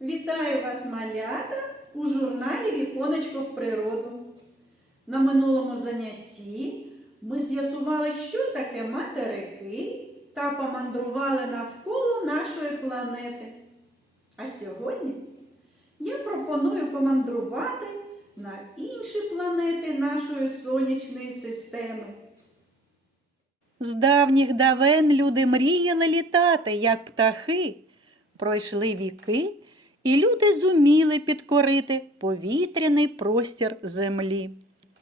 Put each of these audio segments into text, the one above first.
Вітаю вас, малята, у журналі Віконечко в природу. На минулому занятті ми з'ясували, що таке материки та помандрували навколо нашої планети. А сьогодні я пропоную помандрувати на інші планети нашої сонячної системи. З давніх давен люди мріяли літати, як птахи. Пройшли віки, і люди зуміли підкорити повітряний простір землі.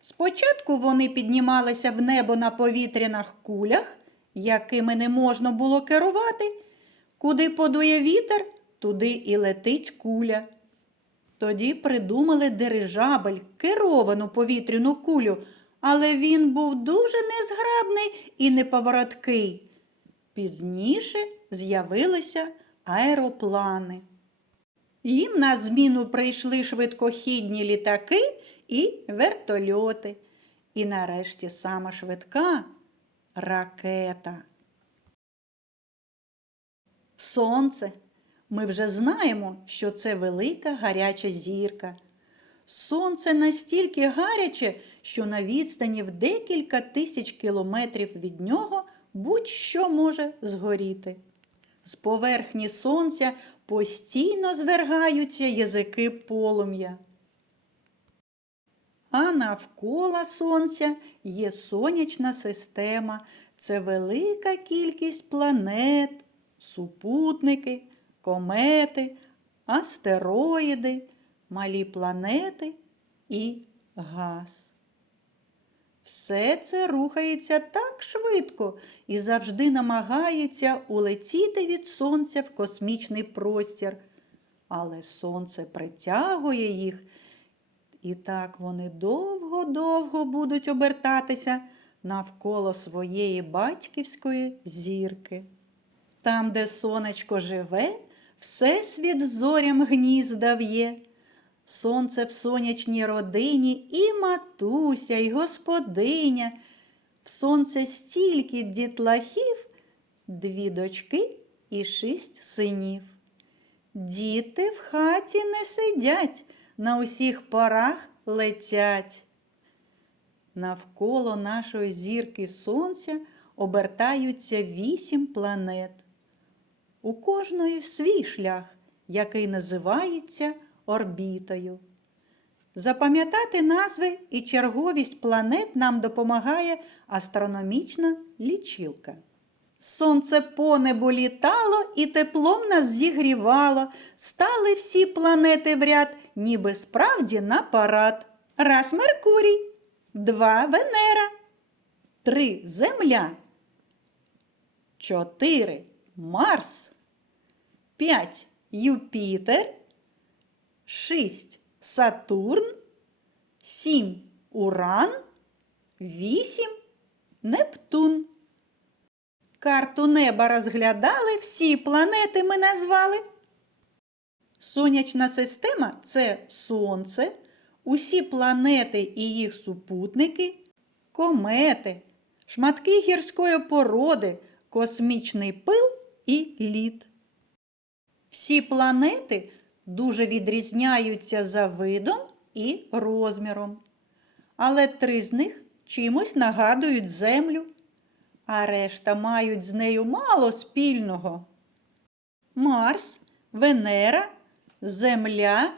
Спочатку вони піднімалися в небо на повітряних кулях, якими не можна було керувати. Куди подує вітер, туди і летить куля. Тоді придумали дирижабель, керовану повітряну кулю, але він був дуже незграбний і неповороткий. Пізніше з'явилися аероплани. Їм на зміну прийшли швидкохідні літаки і вертольоти. І нарешті сама швидка ракета. Сонце. Ми вже знаємо, що це велика гаряча зірка. Сонце настільки гаряче, що на відстані в декілька тисяч кілометрів від нього будь-що може згоріти. З поверхні сонця постійно звергаються язики полум'я. А навколо сонця є сонячна система. Це велика кількість планет, супутники, комети, астероїди, малі планети і газ. Все це рухається так швидко і завжди намагається улетіти від сонця в космічний простір. Але сонце притягує їх, і так вони довго-довго будуть обертатися навколо своєї батьківської зірки. Там, де сонечко живе, всесвіт зорям гнізда в'є. Сонце в сонячній родині і матуся, і господиня. В сонце стільки дітлахів, дві дочки і шість синів. Діти в хаті не сидять, на усіх порах летять. Навколо нашої зірки сонця обертаються вісім планет. У кожної свій шлях, який називається орбітою. Запам'ятати назви і черговість планет нам допомагає астрономічна лічилка. Сонце по небу літало і теплом нас зігрівало, стали всі планети в ряд, ніби справді на парад. Раз Меркурій, два Венера, три Земля, чотири Марс, п'ять Юпітер, шість Сатурн, сім Уран, вісім Нептун. Карту неба розглядали, всі планети ми назвали. Сонячна система це Сонце, усі планети і їх супутники, комети, шматки гірської породи, космічний пил і лід. Всі планети дуже відрізняються за видом і розміром, але три з них чимось нагадують Землю, а решта мають з нею мало спільного. Марс, Венера, Земля,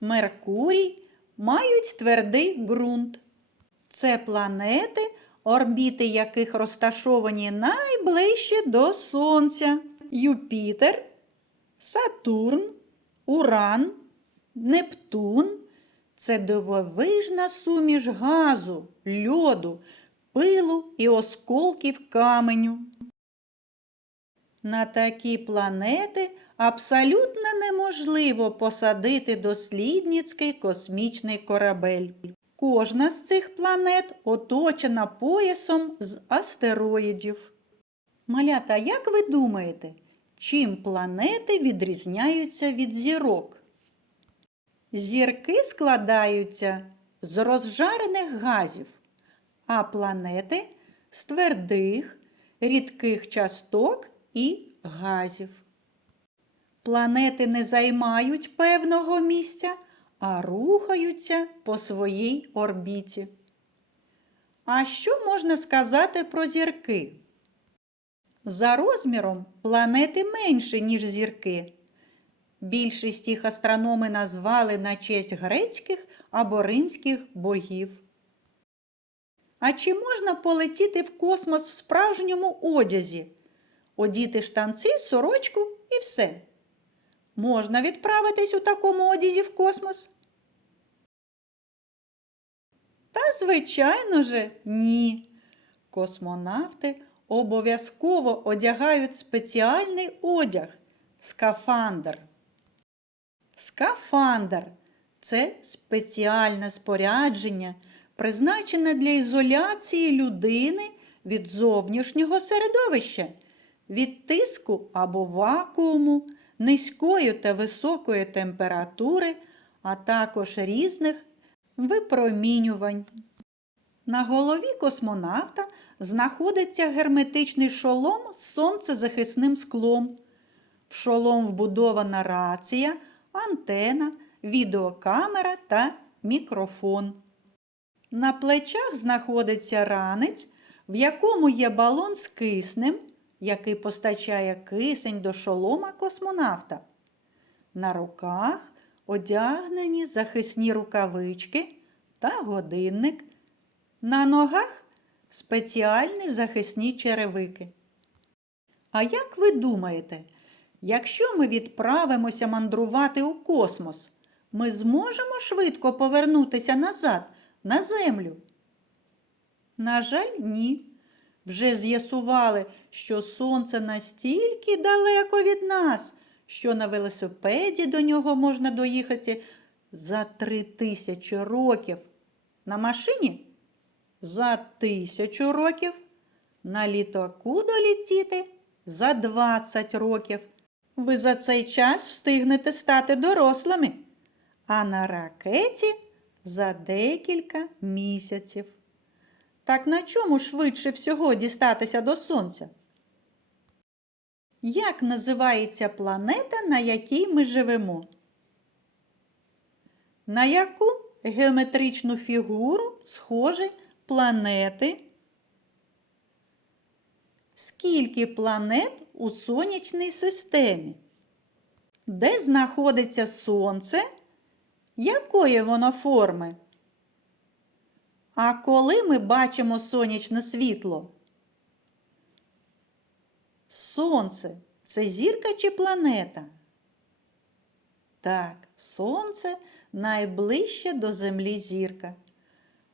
Меркурій мають твердий ґрунт. Це планети, орбіти яких розташовані найближче до Сонця. Юпітер, Сатурн, Уран, Нептун це дивовижна суміш газу, льоду, пилу і осколків каменю. На такі планети абсолютно неможливо посадити дослідницький космічний корабель. Кожна з цих планет оточена поясом з астероїдів. Малята, як ви думаєте, чим планети відрізняються від зірок? Зірки складаються з розжарених газів, а планети з твердих, рідких часток і газів. Планети не займають певного місця, а рухаються по своїй орбіті. А що можна сказати про зірки? За розміром планети менші, ніж зірки. Більшість їх астрономи назвали на честь грецьких або римських богів. А чи можна полетіти в космос в справжньому одязі? Одіти штанці, сорочку і все. Можна відправитись у такому одязі в космос? Та, звичайно же, ні. Космонавти обов'язково одягають спеціальний одяг скафандр. Скафандр це спеціальне спорядження, призначене для ізоляції людини від зовнішнього середовища, від тиску або вакууму, низької та високої температури, а також різних випромінювань. На голові космонавта знаходиться герметичний шолом з сонцезахисним склом. В шолом вбудована рація, антена, відеокамера та мікрофон. На плечах знаходиться ранець, в якому є балон з киснем, який постачає кисень до шолома космонавта. На руках одягнені захисні рукавички та годинник. На ногах спеціальні захисні черевики. А як ви думаєте, якщо ми відправимося мандрувати у космос, ми зможемо швидко повернутися назад на Землю? На жаль, ні. Вже з'ясували, що сонце настільки далеко від нас, що на велосипеді до нього можна доїхати за три тисячі років. На машині за тисячу років, на літаку долітіти за 20 років. Ви за цей час встигнете стати дорослими, а на ракеті за декілька місяців. Так на чому швидше всього дістатися до Сонця? Як називається планета, на якій ми живемо? На яку геометричну фігуру схожі планети? Скільки планет у сонячній системі? Де знаходиться Сонце? Якої воно форми? А коли ми бачимо сонячне світло? Сонце це зірка чи планета? Так, Сонце найближче до Землі зірка.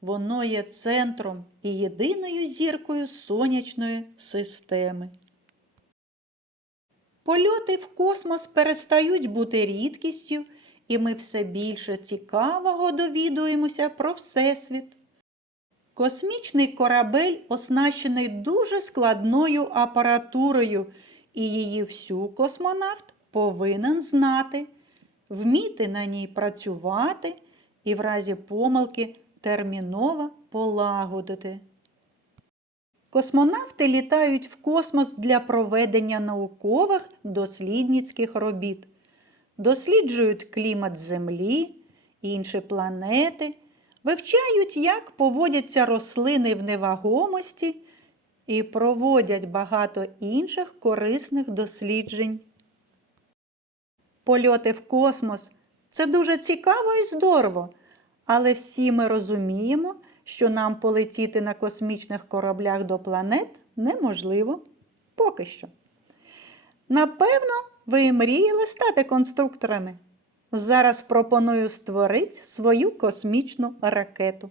Воно є центром і єдиною зіркою сонячної системи. Польоти в космос перестають бути рідкістю, і ми все більше цікавого довідуємося про Всесвіт. Космічний корабель оснащений дуже складною апаратурою, і її всю космонавт повинен знати, вміти на ній працювати і в разі помилки терміново полагодити. Космонавти літають в космос для проведення наукових дослідницьких робіт, досліджують клімат Землі, інші планети, вивчають, як поводяться рослини в невагомості і проводять багато інших корисних досліджень. Польоти в космос це дуже цікаво і здорово, але всі ми розуміємо, що нам полетіти на космічних кораблях до планет неможливо поки що. Напевно, ви мріяли стати конструкторами. Зараз пропоную створити свою космічну ракету.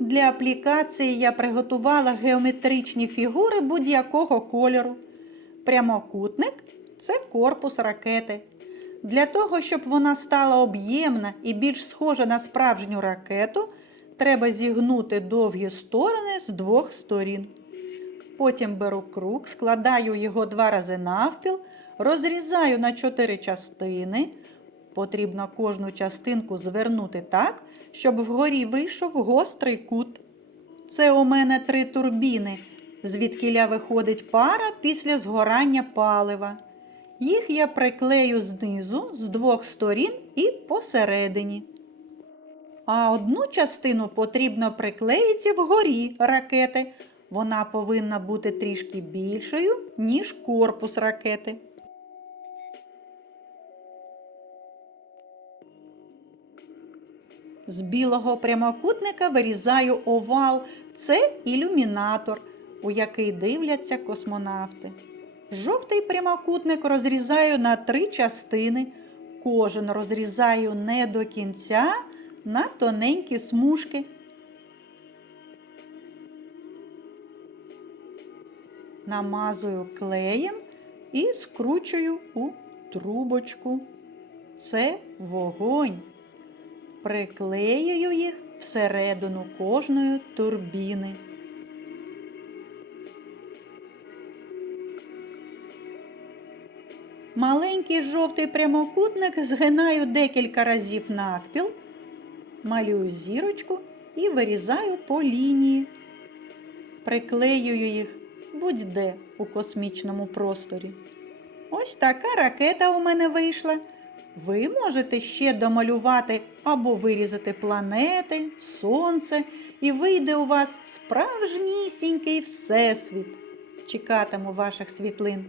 Для аплікації я приготувала геометричні фігури будь-якого кольору. Прямокутник це корпус ракети. Для того, щоб вона стала об'ємна і більш схожа на справжню ракету, треба зігнути довгі сторони з двох сторін. Потім беру круг, складаю його два рази навпіл, розрізаю на чотири частини. Потрібно кожну частинку звернути так, щоб вгорі вийшов гострий кут. Це у мене три турбіни, звідкиля виходить пара після згорання палива. Їх я приклею знизу, з двох сторін і посередині. А одну частину потрібно приклеїти вгорі ракети. Вона повинна бути трішки більшою, ніж корпус ракети. З білого прямокутника вирізаю овал. Це ілюмінатор, у який дивляться космонавти. Жовтий прямокутник розрізаю на три частини. Кожен розрізаю не до кінця на тоненькі смужки. Намазую клеєм і скручую у трубочку. Це вогонь. Приклеюю їх всередину кожної турбіни. Маленький жовтий прямокутник згинаю декілька разів навпіл, малюю зірочку і вирізаю по лінії. Приклеюю їх будь-де у космічному просторі. Ось така ракета у мене вийшла. Ви можете ще домалювати або вирізати планети, сонце, і вийде у вас справжнісінький всесвіт. Чекатиму ваших світлин.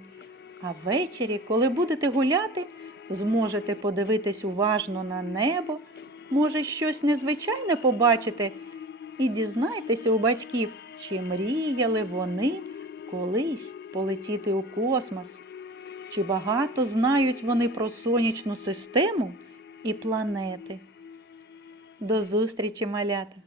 А ввечері, коли будете гуляти, зможете подивитись уважно на небо, може, щось незвичайне побачите, і дізнайтеся у батьків, чи мріяли вони колись полетіти у космос. Чи багато знають вони про сонячну систему і планети? До зустрічі, малята!